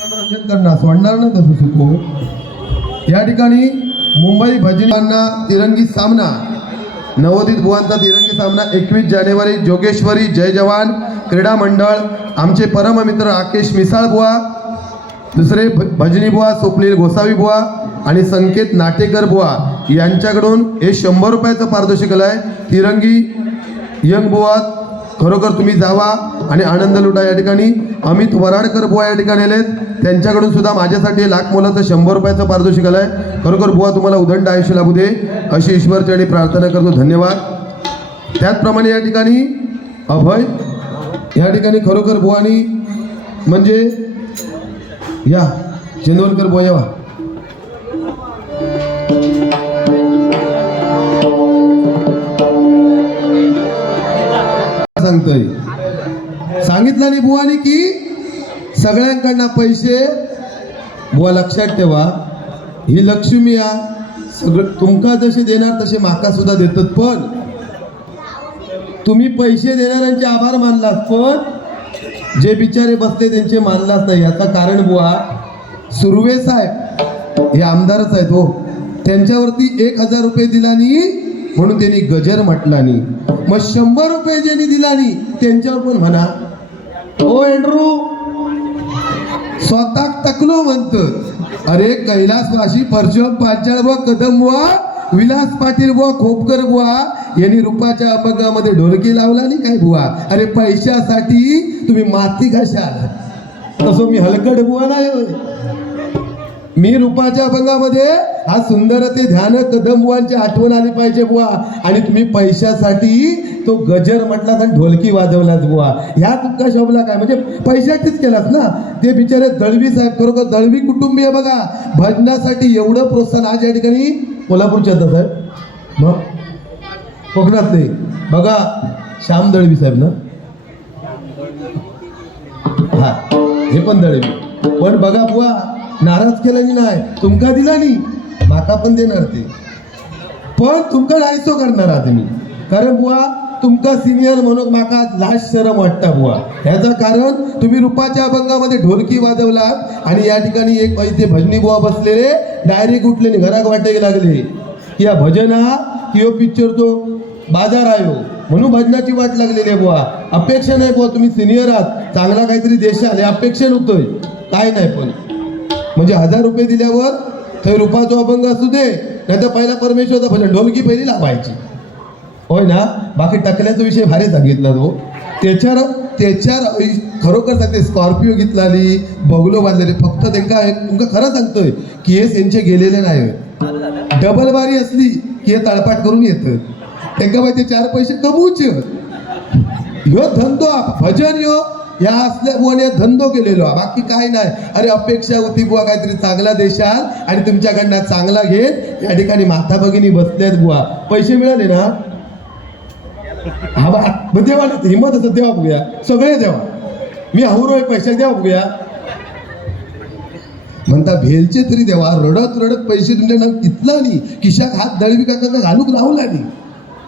मनोरंजन करणार सोडणार ना तसं चुको या ठिकाणी मुंबई भजनींना तिरंगी सामना नवोदित बुवांचा तिरंगी सामना एकवीस जानेवारी जोगेश्वरी जय जवान क्रीडा मंडळ आमचे परममित्र राकेश मिसाळ बुवा दुसरे भ- भजनी बुवा स्वप्नील गोसावी बुवा आणि संकेत नाटेकर बुवा यांच्याकडून हे शंभर रुपयाचं पारितोषिक आहे तिरंगी यंग बुवा खरोखर तुम्ही जावा आणि आनंद लुटा या ठिकाणी. अमित वराडकर बुवा या ठिकाणी आलेत. त्यांच्याकडून सुद्धा माझ्यासाठी लाख मोलाचं शंभर रुपयाचं पारितोषिक आलं आहे खरोखर बुवा तुम्हाला उदंड आयुष्य लाभू दे. अशी ईश्वरचरणी प्रार्थना करतो. धन्यवाद. त्याचप्रमाणे या ठिकाणी अभय या ठिकाणी खरोखर बुवानी म्हणजे या चिंदवलकर बुवा यावा. सांगतोय. सांगितलं नाही बुवानी की सगळ्यांकडनं पैसे. बुवा लक्षात ठेवा. ही लक्ष्मी या. सगळं तुमका जसे देणार तसे माका सुद्धा देतात पण. तुम्ही पैसे देणाऱ्यांचे आभार मानलात पण जे बिचारे बसले त्यांचे मानलाच नाही. याचं कारण बुवा सुर्वे साहेब हे आमदारच आहेत हो. त्यांच्यावरती एक हजार रुपये दिला आणि म्हणून त्यांनी गजर म्हटलानी. मग शंभर रुपये ज्यांनी दिलानी त्यांच्यावर पण म्हणा? ओ एंड्रू. स्वतः तकलो म्हणत. अरे कैलास वाशी परशुराम पांचाळ बुवा कदम बुवा विलास पाटील बुवा खोपकर बुवा यांनी रुपाच्या अपंगामध्ये ढोलकी लावला नाही काय बुवा? अरे पैशासाठी तुम्ही माती घाशाल. तसं मी हलकट बुवा नाही मी रुपाच्या अभंगामध्ये हा सुंदर ते ध्यान कदमबुवांची आठवण आली पाहिजे बुवा. आणि तुम्ही पैशासाठी तो गजर म्हटला आणि ढोलकी वाजवलाच बुवा. ह्या तुमका शोभला काय? म्हणजे पैशाचीच केलास ना? ते बिचारे दळवी साहेब खरोखर दळवी कुटुंबीय बघा. भजनासाठी एवढं प्रोत्साहन आज या ठिकाणी कोल्हापूरच्या आहेत साहेब. मग कोकणातले बघा श्याम दळवी साहेब ना? हा हे पण दळवी. पण बघा बुवा नाराज केलं नाही? तुमका दिला नाही. माका पण देणार ते. पण तुमका नाहीसो करणार आहात मी. कारण बुवा तुमका सिनियर म्हणून माका लास्ट शरम वाटता बुवा. ह्याचं कारण तुम्ही रुपाच्या अभंगामध्ये ढोलकी वाजवलात आणि या ठिकाणी एक इथे भजनी बुवा बसलेले डायरेक्ट उठलेले घराक वाटे लागले. की या भजन हा किंवा पिक्चर तो बाजार आयो. म्हणून भजनाची वाट लागलेली आहे बुवा. अपेक्षा नाही बुवा तुम्ही सिनियर आहात. चांगला काहीतरी देशाल हे अपेक्षा नव्हतोय काय नाही पण. म्हणजे हजार रुपये दिल्यावर थंय रुपाचो अभंग असू दे नाही तर पहिला परमेश्वरचा भजन ढोलकी पहिली लावायची. होय ना? बाकी टकल्याचा विषय भारी सांगितला तो. त्याच्यावर त्याच्यावर खरोखर सांगते स्कॉर्पिओ घेतलाली बगलो बांधलेली. फक्त त्यांना तुमका खरं सांगतोय हे त्यांचे गेलेले नाही डबल बारी असली की हे तळपाट करून येतं. त्यांना माहिती चार पैसे कमवूचे ह्यो धंदो भजन ह्यो या असल्या धंदो केलेलो हा. बाकी काय नाही. अरे अपेक्षा होती बुवा काहीतरी चांगला देशाल आणि तुमच्याकडनं चांगला घेत या ठिकाणी माता भगिनी बसल्यात बुवा. पैसे मिळाले ना? हा बा मग देवा ना हिंमत असं देवा बघूया. सगळे देवा. मी हावरोय पैसे देवा बघूया. म्हणता भेलचे तरी देवा रडत रडत पैसे तुमच्या नाव कितला नाही किशाक हात दळवी काका घालूक राहू नाही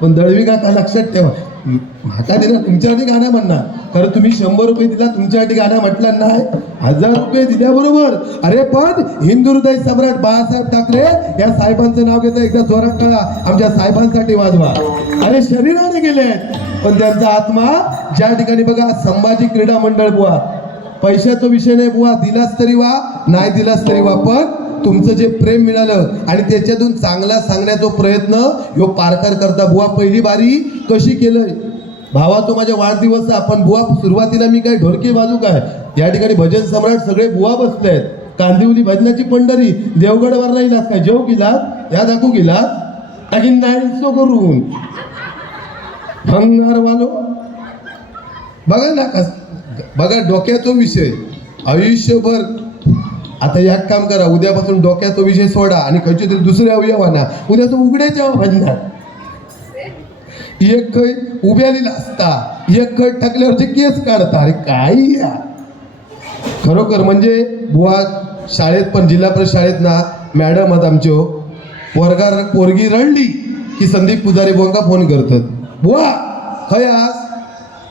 पण दळवी काका लक्षात ठेवा. माका तुमच्यासाठी गाणं म्हणणार. खरं तुम्ही शंभर रुपये दिला तुमच्यासाठी गाणं म्हटलं नाही. हजार रुपये दिल्याबरोबर अरे पण हिंदू हृदय सम्राट बाळासाहेब ठाकरे या साहेबांचं नाव घेता एकदा जोरात कळा आमच्या साहेबांसाठी वाजवा. अरे शरीराने गेले पण त्यांचा आत्मा ज्या ठिकाणी बघा संभाजी क्रीडा मंडळ बुवा. पैशाचा विषय नाही बुवा दिलास तरी वा नाही दिलास तरी वा. पण तुमचं जे प्रेम मिळालं आणि त्याच्यातून चांगला सांगण्याचा प्रयत्न ह्यो पारकर करता बुवा. पहिली बारी कशी केलंय? भावा तो माझ्या वाढदिवस आपण बुवा सुरुवातीला मी काय ढोलके बाजू काय? या ठिकाणी भजन सम्राट सगळे बुवा बसलेत. कांदिवली भजनाची पंढरी देवगडवर राहिलात काय? जेव गेला या दाखवू गेला टाकीन नाही सो करून. हंगार वालो. बघा ना कस बघा डोक्याचा विषय. आयुष्यभर. आता एक काम करा उद्यापासून डोक्याचा विषय सोडा आणि खंयचे तरी दुसरे अवयव आणा उद्या तो उघड्याच्या भजनात एक खै उभ्यालीला असता एक खै टाकल्यावरचे केस काढता. अरे काय या? खरोखर म्हणजे बुवा शाळेत पण जिल्हा परिषद शाळेत ना मॅडम आहेत आमच्यो हो. वर्गार पोरगी रडली की संदीप पुजारी बुवांका फोन करतात. बुवा खय आज?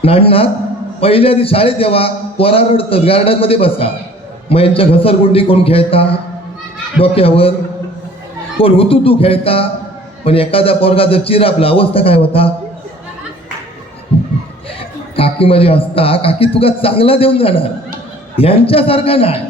नाडनाथ पहिल्या दिवशी शाळेत येवा पोरा रडतात गार्डनमध्ये बसा. मग यांच्या घसरगुंडी कोण खेळता? डोक्यावर. कोण हुतू तू खेळता? पण एखादा पोरगा जर चिरापला अवस्था काय होता? काकी माझी हसता काकी तुका चांगला देऊन जाणार. यांच्यासारखा नाही.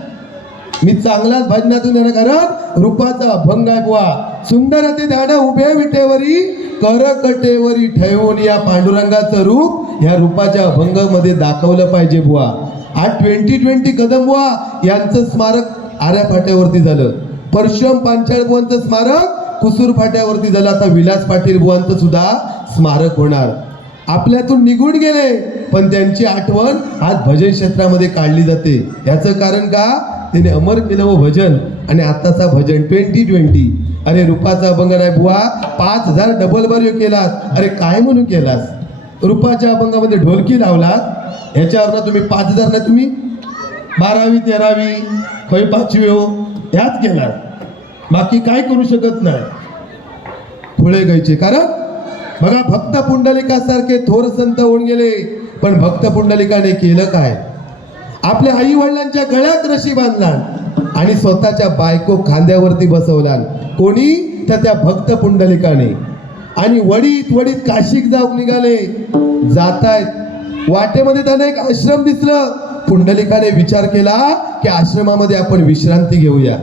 मी चांगलाच भजनातून येणं कारण रूपाचा अभंग आहे बुवा. सुंदर ते झाड उभ्या विटेवरी करकटेवरी ठेवून या पांडुरंगाचं रूप या रूपाच्या अभंगामध्ये दाखवलं पाहिजे बुवा. हा ट्वेंटी ट्वेंटी कदम बुवा. यांचं स्मारक आऱ्या फाट्यावरती झालं. परशुराम पांचाळ बुवांचं स्मारक कुसूर फाट्यावरती झालं आता विलास पाटील बुवांचं सुद्धा स्मारक होणार. आपल्यातून निघून गेले पण त्यांची आठवण आज भजन क्षेत्रामध्ये काढली जाते. याचं कारण का? त्याने अमर केलं व भजन आणि आताचा भजन ट्वेंटी ट्वेंटी. अरे रुपाचा अभंग नाही बुवा पाच हजार डबल बर्यो केलास. अरे काय म्हणून केलास? रुपाच्या अभंगामध्ये ढोलकी लावलात ह्याच्यावर तुम्ही पाच हजार ना तुम्ही? बारावी तेरावी खय पाचवी हो ह्याच केलात. बाकी काय करू शकत नाही. खुळे गायचे कारण बघा भक्त पुंडलिकासारखे थोर संत होऊन गेले पण भक्त पुंडलिकाने केलं काय? आपल्या आई वडिलांच्या गळ्यात रशी बांधला आणि स्वतःच्या बायको खांद्यावरती बसवला कोणी? तर त्या भक्त पुंडलिकाने. आणि वडीत वडीत काशीक जाऊन निघाले. जातायत. वाटेमध्ये त्यांना एक आश्रम दिसलं. पुंडलिकाने विचार केला की आश्रमामध्ये आपण विश्रांती घेऊया.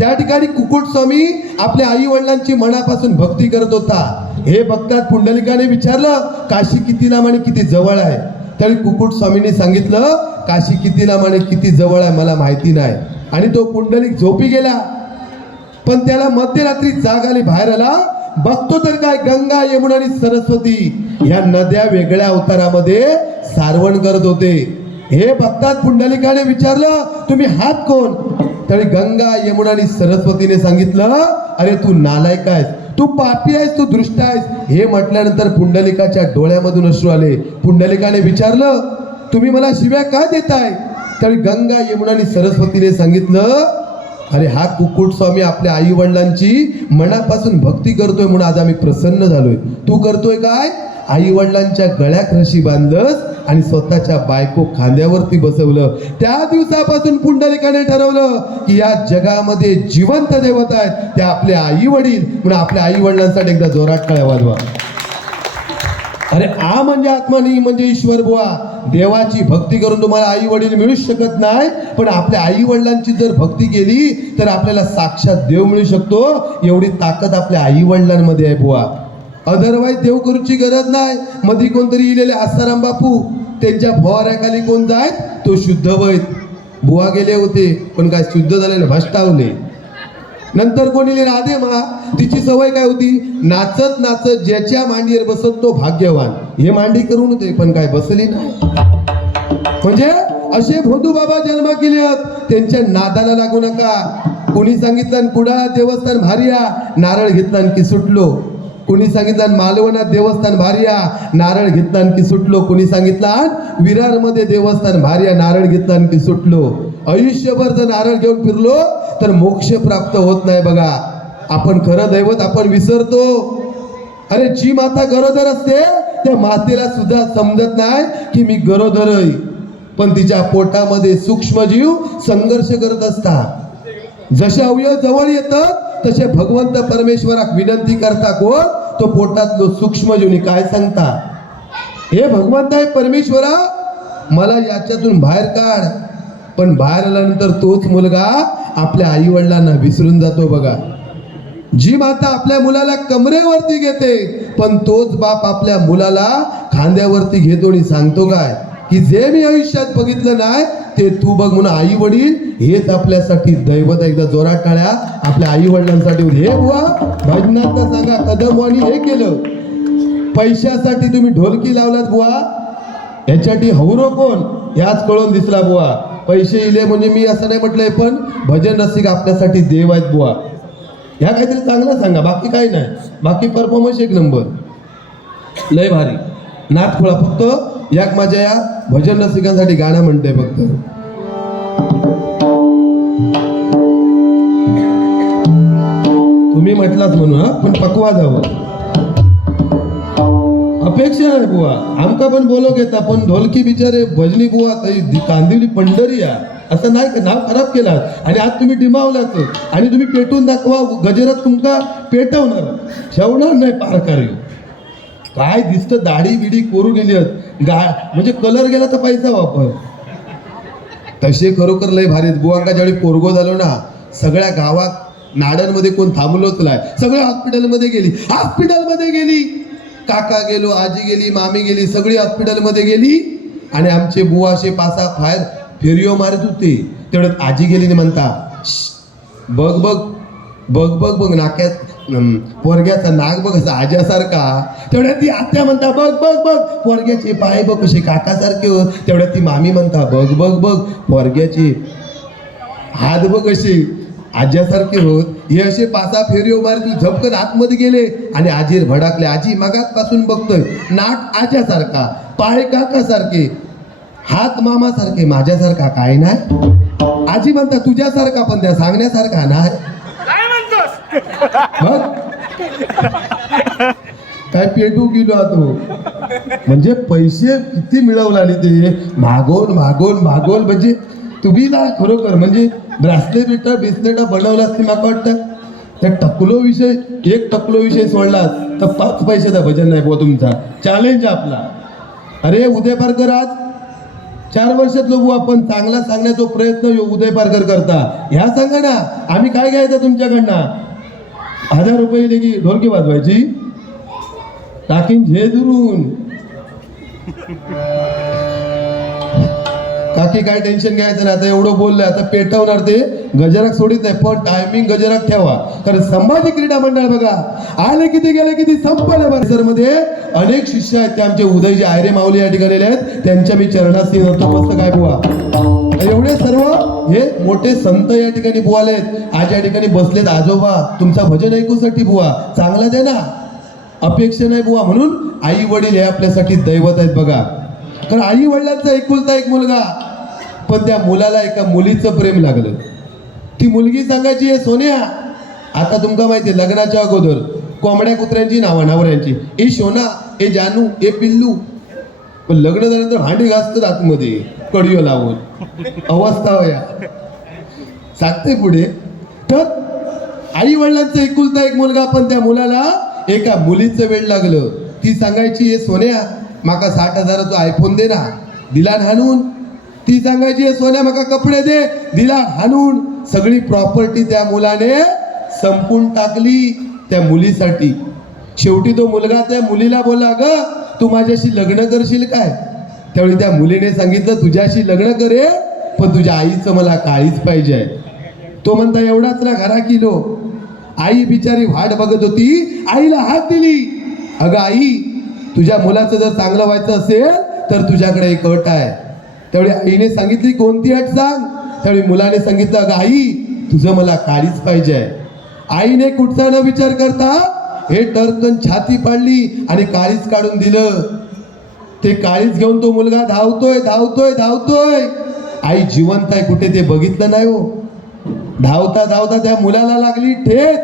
त्या ठिकाणी कुकुट स्वामी आपल्या आई वडिलांची मनापासून भक्ती करत होता. हे बघतात पुंडलिकाने विचारलं काशी किती नाम आणि किती जवळ आहे? तरी कुकुट स्वामीने सांगितलं काशी किती नाम आणि किती जवळ आहे मला माहिती नाही. आणि तो पुंडलिक झोपी गेला. पण त्याला मध्यरात्री जाग आली बाहेर आला. बघतो तर काय गंगा यमुना आणि सरस्वती या नद्या वेगळ्या अवतारामध्ये सारवण करत होते. हे बघतात पुंडलिकाने विचारलं तुम्ही हात कोण? त्यावेळी गंगा यमुना आणि सरस्वतीने सांगितलं अरे तू नालायक आहेस तू पापी आहेस तू दृष्ट आहेस. हे म्हटल्यानंतर पुंडलिकाच्या डोळ्यामधून अश्रू आले. पुंडलिकाने विचारलं तुम्ही मला शिव्या का देताय? त्यावेळी गंगा यमुना आणि सरस्वतीने सांगितलं अरे हा कुकुट स्वामी आपल्या आई वडिलांची मनापासून भक्ती करतोय म्हणून आज आम्ही प्रसन्न झालोय. तू करतोय काय? आई वडिलांच्या गळ्यात रशी बांधलंस आणि स्वतःच्या बायको खांद्यावरती बसवलं. त्या दिवसापासून पुंडलिकाने ठरवलं की या जगामध्ये जिवंत देवता आहेत. त्या आपले आई वडील. म्हणून आपल्या आई वडिलांसाठी एकदा जोरात टाळ्या वाजवा. अरे आ म्हणजे आत्मा म्हणजे ईश्वर बुवा. देवाची भक्ती करून तुम्हाला आई वडील मिळूच शकत नाही. पण आपल्या आई वडिलांची जर भक्ती केली तर आपल्याला साक्षात देव मिळू शकतो. एवढी ताकद आपल्या आई वडिलांमध्ये आहे बुवा. अदरवाईज देव गरज नाही. मध्ये कोणतरी इलेले आसाराम बापू त्यांच्या फवाऱ्याखाली कोण जायत? तो शुद्ध वैद बुवा गेले होते पण काय शुद्ध झालेले भष्टावले नंतर कोणी राधे मा तिची सवय काय होती? नाचत नाचत ज्याच्या मांडीवर बसत तो भाग्यवान. हे मांडी करून होते पण काय बसली नाही. म्हणजे असे भोदू बाबा जन्म केले त्यांच्या नादाला लागू नका. कुणी सांगितलं कुडा देवस्थान भारिया नारळ घेतला की सुटलो कुणी सांगितलं मालवणात देवस्थान भारिया नारळ घेतला की सुटलो. कुणी सांगितलं विरारमध्ये देवस्थान भारिया नारळ घेतला की सुटलो. आयुष्यभर जर नारळ घेऊन फिरलो तर मोक्ष प्राप्त होत नाही बघा. आपण खरं दैवत आपण विसरतो. अरे जी माता गरोदर असते त्या मातेला सुद्धा समजत नाही की मी गरोदर आहे पण तिच्या पोटामध्ये सूक्ष्मजीव संघर्ष करत असतात. जसे अवयव जवळ येतात तसे भगवंत परमेश्वराक विनंती करता कोण? तो पोटातलो सूक्ष्म जीवनी काय सांगता? हे भगवंत आहे परमेश्वरा मला याच्यातून बाहेर काढ. पण बाहेर आल्यानंतर तोच मुलगा आपल्या आई वडिलांना विसरून जातो बघा. जी माता आपल्या मुलाला कमरेवरती घेते पण तोच बाप आपल्या मुलाला खांद्यावरती घेतो आणि सांगतो काय? की जे मी आयुष्यात बघितलं नाही ते तू बघ म्हणून आई वडील हेच आपल्यासाठी दैवत एकदा जोरात टाळ्या. आपल्या आई वडिलांसाठी हे बुवा. भजनात सांगा कदमवाणी हे केलं. पैशासाठी तुम्ही ढोलकी लावलात बुवा. याच्यासाठी हवरो कोण? याच कळून दिसला बुवा. पैसे इले म्हणजे मी असं नाही म्हटलंय पण भजन रसिक आपल्यासाठी देव आहेत बुवा. ह्या काहीतरी चांगलं सांगा बाकी काही नाही. बाकी परफॉर्मन्स एक नंबर लय भारी. नाथ फक्त याक माझ्या या भजन रसिकांसाठी गाणं म्हणते फक्त. तुम्ही म्हटलाच म्हणून हा? पण पकवा जावं अपेक्षा नाही बुवा. आमका पण बोलो घेता पण ढोलकी बिचारे भजनी बुवा तई कांदिवली पंढरी या. असं नाही का नाव खराब केलात आणि आज तुम्ही डिमावलाच आणि तुम्ही पेटून दाखवा गजरात तुमका पेटवणार. शेवणार नाही पारकारी. काय दिसतं दाढी बिडी कोरू गेली गा म्हणजे कलर गेला तर पैसा वापर. तसे खरोखर लय भारी आहेत. बुवांका ज्यावेळी पोरगो झालो ना सगळ्या गावात नाड्यांमध्ये कोण थांबलोच नाही. सगळ्या हॉस्पिटलमध्ये गेली. हॉस्पिटलमध्ये गेली. काका गेलो आजी गेली मामी गेली सगळी हॉस्पिटलमध्ये गेली. आणि आमचे बुवा असे पासा बाहेर फेरियो मारत होते. तेवढ्यात आजी गेली म्हणता बघ बघ बघ बघ बघ नाक्यात पोरग्याचा नाक बघ असा आज्यासारखा. तेवढ्या ती आत्या म्हणता बघ बघ बघ पोरग्याचे पाय बघ कसे काकासारखे. होत तेवढ्या ती मामी म्हणता बघ बघ बघ पोरग्याचे हात बघ असे आज्यासारखे होत. हे असे पाचा फेरी मारती झपकन आतमध्ये गेले आणि आजीर भडाकले. आजी मगात पासून बघतोय नाक आज्यासारखा पाय काकासारखे हात मामासारखे माझ्यासारखा काय नाही? आजी म्हणता तुझ्यासारखा पण त्या सांगण्यासारखा नाही. काय काय पेटू गेलो तो हो. म्हणजे पैसे किती मिळवला आणि ते? मागोल मागोल मागोल. म्हणजे तुम्ही ना खरोखर म्हणजे ब्रासलेट बिटा बिस्लेटा बनवला असते मला वाटतं? त्या टकलो विषय एक टकलो विषय सोडला तर पाच पैशाचा भजन नाही बो तुमचा. चॅलेंज आपला. अरे उदय पारकर आज? चार वर्षात लोक आपण चांगला सांगण्याचा प्रयत्न उदय पारकर करता. ह्या सांगा ना आम्ही काय घ्यायचं तुमच्याकडनं? हजार रुपये दिले ढोलकी वाजवायची? टाकीन झे काकी काय टेन्शन घ्यायचं नाही आता एवढं बोललं आता पेटवणार ते. गजराक सोडित नाही पण टायमिंग गजराक ठेवा. कारण संभाजी क्रीडा मंडळ बघा आले किती गेले किती संपले परिसरमध्ये अनेक शिष्य आहेत ते आमचे. उदयजी आयरे माऊली या ठिकाणी आहेत. त्यांच्या मी चरणास्थी नतमस्तक काय बुवा. एवढे सर्व हे मोठे संत या ठिकाणी बुवालेत आहेत आज या ठिकाणी बसलेत आजोबा. तुमचा भजन ऐकूसाठी बुवा. चांगला दे ना? अपेक्षा नाही बुवा म्हणून आई वडील हे आपल्यासाठी दैवत आहेत बघा. कारण आई वडिलांचा एकुलता एक मुलगा. पण त्या मुलाला एका मुलीचं प्रेम लागलं. ती मुलगी सांगायची आहे सोन्या आता तुमका माहिती आहे, लग्नाच्या अगोदर कोंबड्या कुत्र्यांची नावं नवऱ्यांची. ए शोना ए जानू ए पिल्लू. पण लग्न झाल्यानंतर भांडी घासतात आतमध्ये. कडियो लावून. अवस्था होया. सांगते पुढे. तर आई वडिलांचा एकुलता एक मुलगा पण त्या मुलाला एका मुलीचं वेळ लागलं. ती सांगायची हे सोन्या माका साठ हजाराचा आयफोन दे ना. दिला हाणून. ती सांगायची हे सोन्या माका कपडे दे. दिला हाणून. सगळी प्रॉपर्टी त्या मुलाने संपून टाकली त्या मुलीसाठी. शेवटी तो मुलगा त्या मुलीला बोला ग तू माझ्याशी लग्न करशील काय? त्यावेळी त्या मुलीने सांगितलं तुझ्याशी लग्न करे पण तुझ्या आईचं मला काळीच पाहिजे. तो म्हणता एवढाच ना घरा किलो. आई बिचारी वाट बघत होती आईला हात दिली. अगं आई तुझ्या मुलाचं जर चांगलं व्हायचं असेल तर तुझ्याकडे एक अट आहे. त्यावेळी आईने सांगितली कोणती अट सांग? त्यावेळी मुलाने सांगितलं अगं आई तुझं मला काळीच पाहिजे. आईने कुठचा न विचार करता हे टर्कन छाती पाडली आणि काळीच काढून दिलं. ते काळीच घेऊन तो मुलगा धावतोय धावतोय धावतोय. आई जिवंत आहे कुठे ते बघितलं नाही हो. धावता धावता त्या मुलाला लागली ठेच.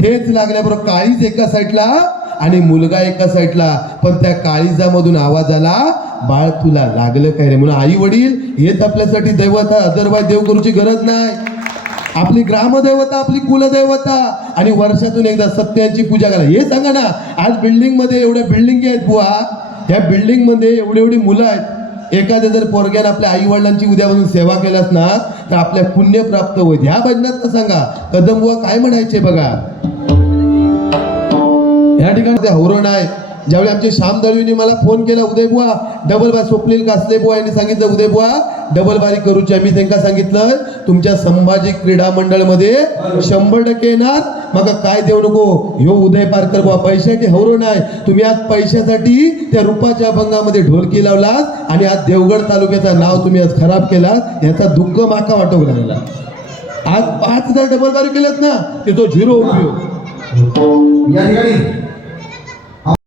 ठेच लागल्याबरोबर काळीच एका साईडला आणि मुलगा एका साईडला. पण त्या काळीजामधून आवाज आला बाळ तुला लागलं काय रे? म्हणून आई वडील हेच आपल्यासाठी दैवत अदरवाईज देव करूची गरज नाही. आपली ग्रामदैवता आपली कुलदैवता. आणि वर्षातून एकदा सत्यांची पूजा करा. हे सांगा ना आज बिल्डिंगमध्ये एवढ्या बिल्डिंग आहेत बुवा. ह्या बिल्डिंगमध्ये एवढी एवढी मुलं आहेत. एखाद्या जर पोरग्यानं आपल्या आई वडिलांची उद्यापासून सेवा केल्यास ना तर आपल्या पुण्य प्राप्त होईल. ह्या भजनात सांगा कदम बुवा काय म्हणायचे बघा? या ठिकाणी ते हौरण आहे. ज्यावेळी आमचे श्याम दळवीने मला फोन केला उदय बुवा डबल बार स्वप्नील कासले बुवा यांनी सांगितलं उदयबुवा डबल बारी करूची. आम्ही त्यांना सांगितलं तुमच्या संभाजी क्रीडा मंडळमध्ये शंभर टक्के येणार मग काय देऊ नको? ह्यो उदय पारकर बुवा पैशासाठी हवरो नाही. तुम्ही आज पैशासाठी त्या रुपाच्या अभंगामध्ये ढोलकी लावलात आणि आज देवगड तालुक्याचं नाव तुम्ही आज खराब केलात. याचा दुःख माका वाटवू लागला. आज पाच हजार डबल बारी केल्यात ना ते तो झिरो उपयोग. या ठिकाणी